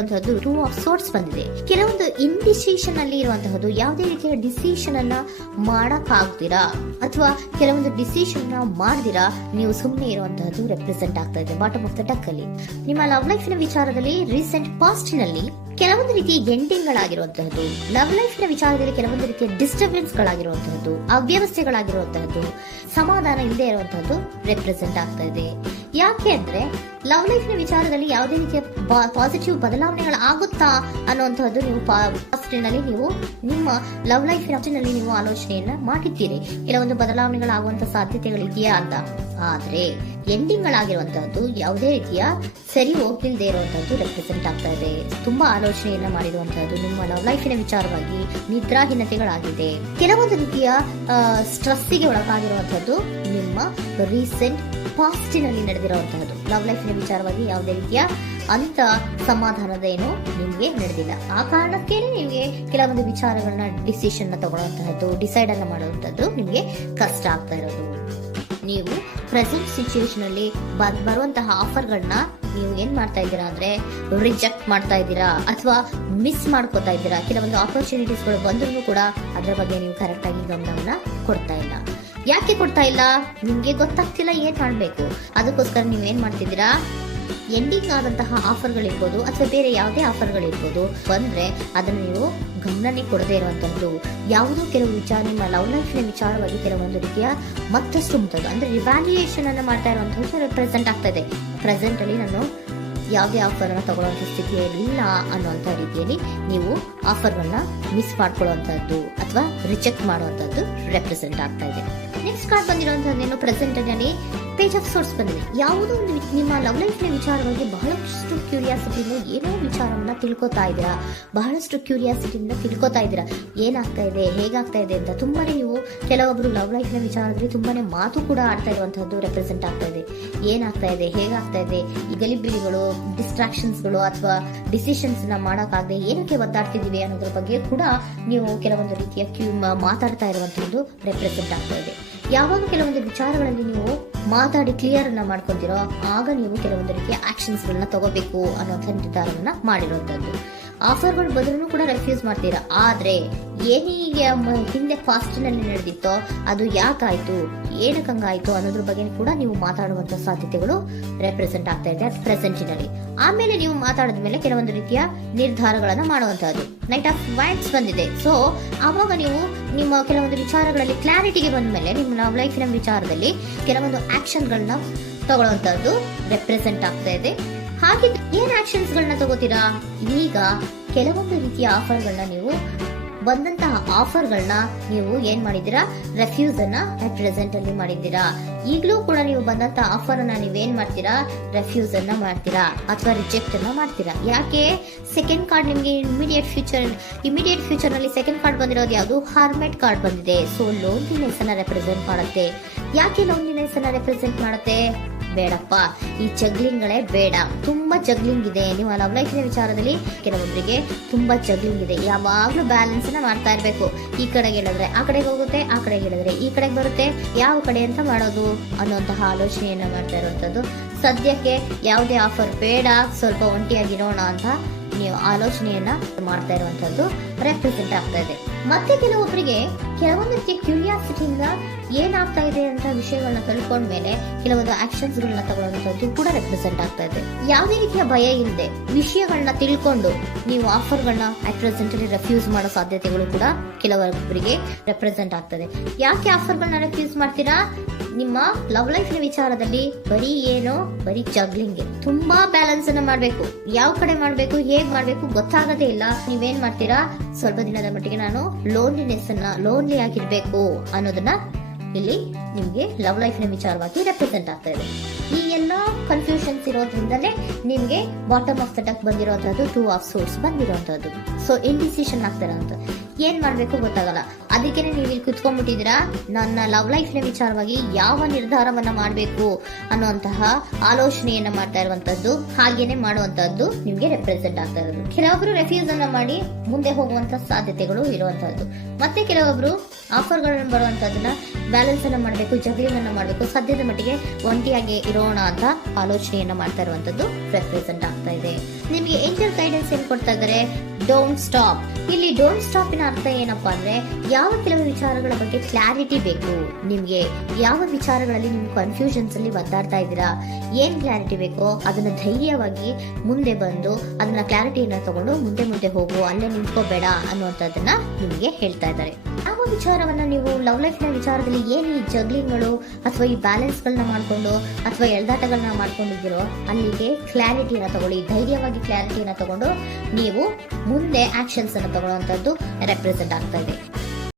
ಬಂದಿರುವಂತಹದ್ದು two of sorts ಬಂದಿದೆ. ಕೆಲವೊಂದು indecision ಅಲ್ಲಿ ಇರುವಂತಹದ್ದು, ಯಾವುದೇ ರೀತಿಯ ಡಿಸಿಷನ್ ಅನ್ನ ಮಾಡಕ್ ಆಗ್ದಿರಾ ಅಥವಾ ಕೆಲವೊಂದು ಡಿಸಿಷನ್ ನ ಮಾಡ್ದಿರಾ ನೀವು ಸುಮ್ಮನೆ ಇರುವಂತಹದ್ದು ರೆಪ್ರೆಸೆಂಟ್ ಆಗ್ತಾ ಇದೆ ಬಾಟಮ್ ಆಫ್ ದ ಡಕ್ ಅಲ್ಲಿ. ನಿಮ್ಮ ಲವ್ ಲೈಫ್ ನ ವಿಚಾರದಲ್ಲಿ ರೀಸೆಂಟ್ ಪಾಸ್ಟ್ ನಲ್ಲಿ ಕೆಲವೊಂದು ರೀತಿಯ ಎಂಡಿಂಗ್ ಗಳಾಗಿರುವಂತಹದ್ದು, ಲವ್ ಲೈಫ್ ನ ವಿಚಾರದಲ್ಲಿ ಕೆಲವೊಂದು ರೀತಿಯ ಡಿಸ್ಟರ್ಬೆನ್ಸ್ ಗಳಾಗಿರುವಂತಹದ್ದು, ಅವ್ಯವಸ್ಥೆಗಳಾಗಿರುವಂತಹದ್ದು, ಸಮಾಧಾನ ಇಲ್ಲದೆ ಇರುವಂತಹದ್ದು ರೆಪ್ರೆಸೆಂಟ್ ಆಗ್ತಾ ಇದೆ. ಯಾಕೆ ಅಂದ್ರೆ ಲವ್ ಲೈಫ್ ನ ವಿಚಾರದಲ್ಲಿ ಯಾವುದೇ ರೀತಿಯ ಪಾಸಿಟಿವ್ ಬದಲಾವಣೆಗಳಾಗುತ್ತಾ ಅನ್ನುವಂತಹದ್ದು ನೀವು ಪಾಸ್ಟ್ ನಲ್ಲಿ ನೀವು ನಿಮ್ಮ ಲವ್ ಲೈಫ್ ನಲ್ಲಿ ನೀವು ಆಲೋಚನೆಯನ್ನ ಮಾಡಿದ್ದೀರಿ. ಕೆಲವೊಂದು ಬದಲಾವಣೆಗಳಾಗುವಂತ ಸಾಧ್ಯತೆಗಳಿದೆಯಾ ಅಂತ. ಆದ್ರೆ ಎಂಡಿಂಗ್ ಗಳಾಗಿರುವಂತಹದ್ದು ಯಾವುದೇ ರೀತಿಯ ಸರಿ ಹೋಗ್ತಿಲ್ದೇ ಇರುವಂತಹದ್ದು ರೆಪ್ರೆಸೆಂಟ್ ಆಗ್ತಾ ಇದೆ. ತುಂಬಾ ಆಲೋಚನೆಯನ್ನ ಮಾಡಿರುವಂತಹದ್ದು ನಿಮ್ಮ ಲವ್ ಲೈಫಿನ ವಿಚಾರವಾಗಿ ನಿದ್ರಾಹೀನತೆಗಳಾಗಿದೆ. ಕೆಲವೊಂದು ರೀತಿಯ ಸ್ಟ್ರೆಸ್ಸಿಗೆ ಒಳಗಾಗಿರುವಂತಹದ್ದು ನಿಮ್ಮ ರೀಸೆಂಟ್ ಪಾಸ್ಟಿನಲ್ಲಿ ನಡೆದಿರುವಂತಹದ್ದು. ಲವ್ ಲೈಫಿನ ವಿಚಾರವಾಗಿ ಯಾವುದೇ ರೀತಿಯ ಅಂತ ಸಮಾಧಾನದ ಏನು ನಿಮ್ಗೆ ನಡೆದಿಲ್ಲ. ಆ ಕಾರಣಕ್ಕೇನೆ ನಿಮ್ಗೆ ಕೆಲವೊಂದು ವಿಚಾರಗಳನ್ನ ಡಿಸಿಷನ್ ತಗೊಳ್ಳುವಂತಹದ್ದು, ಡಿಸೈಡ್ ಅನ್ನ ಮಾಡುವಂತಹದ್ದು ನಿಮ್ಗೆ ಕಷ್ಟ ಆಗ್ತಾ ಇರೋದು. ನೀವು ಪ್ರೆಸೆಂಟ್ ಸಿಚುಯೇಷನ್ ಅಲ್ಲಿ ಬರುವಂತಹ ಆಫರ್ಗಳನ್ನ ನೀವು ಏನ್ ಮಾಡ್ತಾ ಇದ್ದೀರಾ ಅಂದ್ರೆ ರಿಜೆಕ್ಟ್ ಮಾಡ್ತಾ ಇದ್ದೀರಾ ಅಥವಾ ಮಿಸ್ ಮಾಡ್ಕೋತಾ ಇದ್ದೀರಾ. ಕೆಲವೊಂದು ಆಪರ್ಚುನಿಟೀಸ್ ಗಳು ಬಂದ್ರೂ ಕೂಡ ಅದರ ಬಗ್ಗೆ ನೀವು ಕರೆಕ್ಟ್ ಆಗಿ ಗಮನವನ್ನ ಕೊಡ್ತಾ ಇಲ್ಲ. ಯಾಕೆ ಕೊಡ್ತಾ ಇಲ್ಲ? ನಿಮ್ಗೆ ಗೊತ್ತಾಗ್ತಿಲ್ಲ ಏನ್ ಮಾಡ್ಬೇಕು. ಅದಕ್ಕೋಸ್ಕರ ನೀವ್ ಏನ್ ಮಾಡ್ತಿದ್ದೀರಾ, ಎಂಡಿಂಗ್ ಆದಂತಹ ಆಫರ್ಗಳಿರ್ಬೋದು ಅಥವಾ ಬೇರೆ ಯಾವುದೇ ಆಫರ್ಗಳಿರ್ಬೋದು ಬಂದ್ರೆ ಅದನ್ನ ನೀವು ಗಮನನೇ ಕೊಡದೇ ಇರುವಂತದ್ದು. ಯಾವುದೋ ಕೆಲವು ವಿಚಾರ ನಿಮ್ಮ ಲವ್ ಲೈಫ್ ನ ವಿಚಾರವಾಗಿ ಕೆಲವೊಂದು ರೀತಿಯ ಮತ್ತಷ್ಟು ಮುಟ್ಟೋದು ಅಂದ್ರೆ ರಿವ್ಯಾಲ್ಯೂಯೇಷನ್ ಅನ್ನ ಮಾಡ್ತಾ ಇರುವಂತದ್ದು ರೆಪ್ರೆಸೆಂಟ್ ಆಗ್ತಾ ಇದೆ. ಪ್ರೆಸೆಂಟ್ ಅಲ್ಲಿ ನಾನು ಯಾವುದೇ ಆಫರ್ ಅನ್ನ ತಗೊಳ್ಳುವಂತ ಸ್ಥಿತಿಯಲ್ಲಿ ಇಲ್ಲ ಅನ್ನುವಂತ ರೀತಿಯಲ್ಲಿ ನೀವು ಆಫರ್ಗಳನ್ನ ಮಿಸ್ ಮಾಡ್ಕೊಳ್ಳುವಂತದ್ದು ಅಥವಾ ರಿಜೆಕ್ಟ್ ಮಾಡುವಂತದ್ದು ರೆಪ್ರೆಸೆಂಟ್ ಆಗ್ತಾ ಇದೆ. ನೆಕ್ಸ್ಟ್ ಕಾರ್ಡ್ ಬಂದಿರುವಂತಹದ್ದೇನು, ಪ್ರೆಸೆಂಟ್ ನಲ್ಲಿ ಪೇಜ್ ಆಫ್ ಸೋರ್ಟ್ಸ್ ಬಂದಿದೆ. ಯಾವುದೋ ಒಂದು ನಿಮ್ಮ ಲವ್ ಲೈಫ್ ನ ವಿಚಾರವಾಗಿ ಬಹಳಷ್ಟು ಕ್ಯೂರಿಯಾಸಿಟಿಯಿಂದ ಏನೋ ವಿಚಾರವನ್ನ ತಿಳ್ಕೊತಾ ಇದ್ದೀರಾ, ಬಹಳಷ್ಟು ಕ್ಯೂರಿಯಾಸಿಟಿಯಿಂದ ತಿಳ್ಕೊತಾ ಇದ್ದೀರಾ ಏನಾಗ್ತಾ ಇದೆ, ಹೇಗಾಗ್ತಾ ಇದೆ ಅಂತ. ತುಂಬಾನೇ ನೀವು ಕೆಲವೊಬ್ರು ಲವ್ ಲೈಫ್ ನ ವಿಚಾರದಲ್ಲಿ ತುಂಬಾನೇ ಮಾತು ಕೂಡ ಆಡ್ತಾ ಇರುವಂತಹದ್ದು ರೆಪ್ರೆಸೆಂಟ್ ಆಗ್ತಾ ಇದೆ. ಏನಾಗ್ತಾ ಇದೆ, ಹೇಗಾಗ್ತಾ ಇದೆ, ಈ ಗಲಿಬಿಲಿಗಳು, ಡಿಸ್ಟ್ರಾಕ್ಷನ್ಸ್ ಗಳು ಅಥವಾ ಡಿಸಿಷನ್ಸ್ ನ ಮಾಡಕ್ಕಾಗದೆ ಏನಕ್ಕೆ ಒದ್ದಾಡ್ತಿದೀವಿ ಅನ್ನೋದ್ರ ಬಗ್ಗೆ ಕೂಡ ನೀವು ಕೆಲವೊಂದು ರೀತಿಯ ಮಾತಾಡ್ತಾ ಇರುವಂತಹದ್ದು ರೆಪ್ರೆಸೆಂಟ್ ಆಗ್ತಾ ಇದೆ. ಯಾವಾಗ ಕೆಲವೊಂದು ವಿಚಾರಗಳಲ್ಲಿ ನೀವು ಮಾತಾಡಿ ಕ್ಲಿಯರ್ ಅನ್ನ ಮಾಡ್ಕೊತಿರೋ ಆಗ ನೀವು ಕೆಲವೊಂದು ರೀತಿಯ ಆಕ್ಷನ್ಸ್ ಗಳನ್ನ ತಗೋಬೇಕು ಅನ್ನೋಂಥ ನಿರ್ಧಾರವನ್ನ ಮಾಡಿರುವಂತದ್ದು. ಆಫರ್ಗಳು ಬದಲು ಕೂಡ ರೆಫ್ಯೂಸ್ ಮಾಡ್ತೀರಾ. ಆದ್ರೆ ಏನೀಗ ಹಿಂದೆ ಫಾಸ್ಟ್ ನಲ್ಲಿ ನಡೆದಿತ್ತೋ ಅದು ಯಾಕಾಯ್ತು, ಏನಕ್ಕಂಗಾಯ್ತು ಅನ್ನೋದ್ರ ಬಗ್ಗೆ ಕೂಡ ನೀವು ಮಾತಾಡುವಂತ ಸಾಧ್ಯತೆಗಳು ರೆಪ್ರೆಸೆಂಟ್ ಆಗ್ತಾ ಇದೆ ಪ್ರೆಸೆಂಟಿನಲ್ಲಿ. ಆಮೇಲೆ ನೀವು ಮಾತಾಡಿದ ಮೇಲೆ ಕೆಲವೊಂದು ರೀತಿಯ ನಿರ್ಧಾರಗಳನ್ನ ಮಾಡುವಂತಹದ್ದು. ನೈಟ್ ಆಫ್ ವೈಟ್ಸ್ ಬಂದಿದೆ. ಸೊ ಆವಾಗ ನೀವು ನಿಮ್ಮ ಕೆಲವೊಂದು ವಿಚಾರಗಳಲ್ಲಿ ಕ್ಲಾರಿಟಿಗೆ ಬಂದ ಮೇಲೆ ನಿಮ್ಮ ಲವ್ ಲೈಫಿನ ವಿಚಾರದಲ್ಲಿ ಕೆಲವೊಂದು ಆಕ್ಷನ್ ಗಳನ್ನ ತಗೊಳ್ಳುವಂತಹದ್ದು ರೆಪ್ರೆಸೆಂಟ್ ಆಗ್ತಾ ಇದೆ. ಹಾಗೆ ಏನ್ ಆಕ್ಷನ್ಸ್ ಗಳನ್ನ ತಗೋತೀರಾ? ಈಗ ಕೆಲವೊಂದು ರೀತಿಯ ಆಫರ್ಗಳನ್ನ ನೀವು ಬಂದಂತಹ ಆಫರ್ಗಳನ್ನ ನೀವು ಏನ್ ಮಾಡಿದ್ದೀರಾ, ರೆಫ್ಯೂಸ್ ಅನ್ನ ಪ್ರೆಸೆಂಟ್ ಅಲ್ಲಿ ಮಾಡಿದ್ದೀರಾ. ಈಗಲೂ ಕೂಡ ನೀವು ಬಂದಂತಹ ಆಫರ್ ಅನ್ನ ನೀವೇನ್ ಮಾಡ್ತೀರಾ, ರೆಫ್ಯೂಸ್ ಅನ್ನ ಮಾಡ್ತೀರಾ ಅಥವಾ ರಿಜೆಕ್ಟ್ ಅನ್ನ ಮಾಡ್ತೀರಾ. ಯಾಕೆ? ಸೆಕೆಂಡ್ ಕಾರ್ಡ್ ನಿಮ್ಗೆ ಇಮಿಡಿಯೇಟ್ ಫ್ಯೂಚರ್ ನಲ್ಲಿ ಸೆಕೆಂಡ್ ಕಾರ್ಡ್ ಬಂದಿರೋದು ಯಾವುದು, ಹಾರ್ಮೆಟ್ ಕಾರ್ಡ್ ಬಂದಿದೆ. ಸೊ ಲೋನ್ಲಿನೆಸ್ ಅನ್ನ ರೆಪ್ರೆಸೆಂಟ್ ಮಾಡುತ್ತೆ. ಯಾಕೆ ಲೋನ್ಲಿನೆಸ್ ಅನ್ನ ರೆಪ್ರೆಸೆಂಟ್ ಮಾಡುತ್ತೆ? ಬೇಡಪ್ಪ, ಈ ಜಗ್ಲಿಂಗ್ಗಳೇ ಬೇಡ. ತುಂಬಾ ಜಗ್ಲಿಂಗ್ ಇದೆ ನಿಮ್ಮ ಲವ್ ಲೈಫ್ ವಿಚಾರದಲ್ಲಿ. ಕೆಲವೊಬ್ಬರಿಗೆ ತುಂಬಾ ಜಗ್ಲಿಂಗ್ ಇದೆ. ಯಾವಾಗ್ಲೂ ಬ್ಯಾಲೆನ್ಸ್ ನ ಮಾಡ್ತಾ ಇರ್ಬೇಕು. ಈ ಕಡೆಗೆ ಹೇಳಿದ್ರೆ ಆ ಕಡೆಗೆ ಹೋಗುತ್ತೆ, ಆ ಕಡೆಗೆ ಹೇಳಿದ್ರೆ ಈ ಕಡೆಗೆ ಬರುತ್ತೆ. ಯಾವ ಕಡೆ ಅಂತ ಮಾಡೋದು ಅನ್ನುವಂತಹ ಆಲೋಚನೆಯನ್ನ ಮಾಡ್ತಾ ಇರುವಂತದ್ದು. ಸದ್ಯಕ್ಕೆ ಯಾವುದೇ ಆಫರ್ ಬೇಡ, ಸ್ವಲ್ಪ ಒಂಟಿಯಾಗಿರೋಣ ಅಂತ ನೀವು ಆಲೋಚನೆಯನ್ನ ಮಾಡ್ತಾ ಇರುವಂತದ್ದು ರೆಪ್ರೆಸೆಂಟ್ ಆಗ್ತಾ ಇದೆ. ಮತ್ತೆ ಕೆಲವೊಬ್ಬರಿಗೆ ಕೆಲವೊಂದು ರೀತಿಯ ಕ್ಯೂರಿಯಾಸಿಟಿಯಿಂದ ಏನಾಗ್ತಾ ಇದೆ ಅಂತ ವಿಷಯಗಳನ್ನ ತಿಳ್ಕೊಂಡ್ಮೇಲೆ ಕೆಲವೊಂದು ಆಕ್ಷನ್ಸ್ ಗಳನ್ನ ತಗೊಳ್ಳುವಂತದ್ದು ಕೂಡ ರೆಪ್ರೆಸೆಂಟ್ ಆಗ್ತಾ ಇದೆ. ಯಾವುದೇ ರೀತಿಯ ಭಯ ಇಲ್ಲದೆ ವಿಷಯಗಳನ್ನ ತಿಳ್ಕೊಂಡು ನೀವು ಆಫರ್ಗಳನ್ನ ಅಟ್ ಪ್ರೆಸೆಂಟ್ ಅಲ್ಲಿ ರೆಫ್ಯೂಸ್ ಮಾಡೋ ಸಾಧ್ಯತೆಗಳು ಕೂಡ ಕೆಲವೊಬ್ಬರಿಗೆ ರೆಪ್ರೆಸೆಂಟ್ ಆಗ್ತದೆ. ಯಾಕೆ ಆಫರ್ಗಳನ್ನ ರೆಫ್ಯೂಸ್ ಮಾಡ್ತೀರಾ? ನಿಮ್ಮ ಲವ್ ಲೈಫ್ ವಿಚಾರದಲ್ಲಿ ಬರೀ ಜಗ್ಲಿಂಗ್, ತುಂಬಾ ಬ್ಯಾಲೆನ್ಸ್ ಅನ್ನ ಮಾಡ್ಬೇಕು. ಯಾವ ಕಡೆ ಮಾಡ್ಬೇಕು, ಹೇಗ್ ಮಾಡ್ಬೇಕು ಗೊತ್ತಾಗದೇ ಇಲ್ಲ. ನೀವೇನ್ ಮಾಡ್ತೀರಾ, ಸ್ವಲ್ಪ ದಿನದ ಮಟ್ಟಿಗೆ ನಾನು ಲೋನ್ಲಿ ಆಗಿರ್ಬೇಕು ಅನ್ನೋದನ್ನ ಇಲ್ಲಿ ನಿಮ್ಗೆ ಲವ್ ಲೈಫ್ ನ ವಿಚಾರವಾಗಿ ರೆಪ್ರೆಸೆಂಟ್ ಆಗ್ತಾ ಇದೆ. ಈ ಎಲ್ಲಾ ಕನ್ಫ್ಯೂಷನ್ಸ್ ಇರೋದ್ರಿಂದಲೇ ನಿಮ್ಗೆ ಬಾಟಮ್ ಆಫ್ ದ ಡಕ್ ಬಂದಿರುವಂತದ್ದು ಟೂ ಆಫ್ ಸೋರ್ಟ್ಸ್ ಬಂದಿರುವಂತದ್ದು. ಸೊ ಇಂಡಿಸಿಷನ್ ಆಗ್ತಾ ಇರೋಂಥದ್ದು. ಏನ್ ಮಾಡ್ಬೇಕು ಗೊತ್ತಾಗಲ್ಲ. ಅದಕ್ಕೆ ನೀವು ಇಲ್ಲಿ ಕುತ್ಕೊಂಡ್ಬಿಟ್ಟಿದ್ದೀರಾ, ನನ್ನ ಲವ್ ಲೈಫ್ ನ ವಿಚಾರವಾಗಿ ಯಾವ ನಿರ್ಧಾರವನ್ನ ಮಾಡಬೇಕು ಅನ್ನುವಂತಹ ಆಲೋಚನೆಯನ್ನ ಮಾಡ್ತಾ ಇರುವಂತದ್ದು, ಹಾಗೇನೆ ಮಾಡುವಂತದ್ದು ನಿಮ್ಗೆ ರೆಪ್ರೆಸೆಂಟ್ ಆಗ್ತಾ ಇರೋದು. ಕೆಲವೊಬ್ರು ರೆಫ್ಯೂಸ್ ಅನ್ನ ಮಾಡಿ ಮುಂದೆ ಹೋಗುವಂತ ಸಾಧ್ಯತೆಗಳು ಇರುವಂತದ್ದು, ಮತ್ತೆ ಕೆಲವೊಬ್ರು ಆಫರ್ಗಳನ್ನ ಬರುವಂತದನ್ನ ಬ್ಯಾಲೆನ್ಸ್ ಅನ್ನ ಮಾಡಬೇಕು, ಜಗ್ಲಿಂಗ್ ಅನ್ನ ಮಾಡಬೇಕು, ಸದ್ಯದ ಮಟ್ಟಿಗೆ ಒಂಟಿಯಾಗಿ ಇರೋಣ ಅಂತ ಆಲೋಚನೆಯನ್ನ ಮಾಡ್ತಾ ಇರುವಂತದ್ದು ರೆಪ್ರೆಸೆಂಟ್ ಆಗ್ತಾ ಇದೆ. ನಿಮಗೆ ಏಂಜಲ್ ಗೈಡೆನ್ಸ್ ಏನ್ ಕೊಡ್ತಾ ಇದ್ದಾರೆ, ಡೋಂಟ್ ಸ್ಟಾಪ್. ಇಲ್ಲಿ ಡೋಂಟ್ ಸ್ಟಾಪ್ ನ ಅರ್ಥ ಏನಪ್ಪಾ ಅಂದ್ರೆ, ಯಾವ ಕೆಲವು ವಿಚಾರಗಳ ಬಗ್ಗೆ ಕ್ಲಾರಿಟಿ ಬೇಕು ನಿಮ್ಗೆ, ಯಾವ ವಿಚಾರಗಳಲ್ಲಿ ನಿಮ್ ಕನ್ಫ್ಯೂಷನ್ಸ್ ಅಲ್ಲಿ ಒದ್ದಾಡ್ತಾ ಇದ್ದೀರಾ, ಏನ್ ಕ್ಲಾರಿಟಿ ಬೇಕೋ ಅದನ್ನ ಧೈರ್ಯವಾಗಿ ಮುಂದೆ ಬಂದು ಅದನ್ನ ಕ್ಲಾರಿಟಿಯನ್ನ ತಗೊಂಡು ಮುಂದೆ ಹೋಗು, ಅಲ್ಲೇ ನಿಂತ್ಕೋಬೇಡ ಅನ್ನುವಂಥದ್ದನ್ನ ನಿಮ್ಗೆ ಹೇಳ್ತಾ ಇದ್ದಾರೆ. ಯಾವ ವಿಚಾರವನ್ನ ನೀವು ಲವ್ ಲೈಫ್ ನ ವಿಚಾರದಲ್ಲಿ ಏನ್ ಈ ಜಗ್ಲಿಂಗ್ಗಳು ಅಥವಾ ಈ ಬ್ಯಾಲೆನ್ಸ್ ಗಳನ್ನ ಮಾಡ್ಕೊಂಡು ಅಥವಾ ಎಳ್ದಾಟಗಳನ್ನ ಮಾಡ್ಕೊಂಡಿದ್ದೀರೋ ಅಲ್ಲಿಗೆ ಕ್ಲಾರಿಟಿಯನ್ನ ತಗೊಳ್ಳಿ, ಧೈರ್ಯವಾಗಿ ಕ್ಲಾರಿಟಿಯನ್ನ ತಗೊಂಡು ನೀವು ಮುಂದೆ ಆಕ್ಷನ್ಸ್ ಅನ್ನು ತಗೊಳ್ಳುವಂತದ್ದು ರೆಪ್ರೆಸೆಂಟ್ ಆಗ್ತಾ ಇದೆ.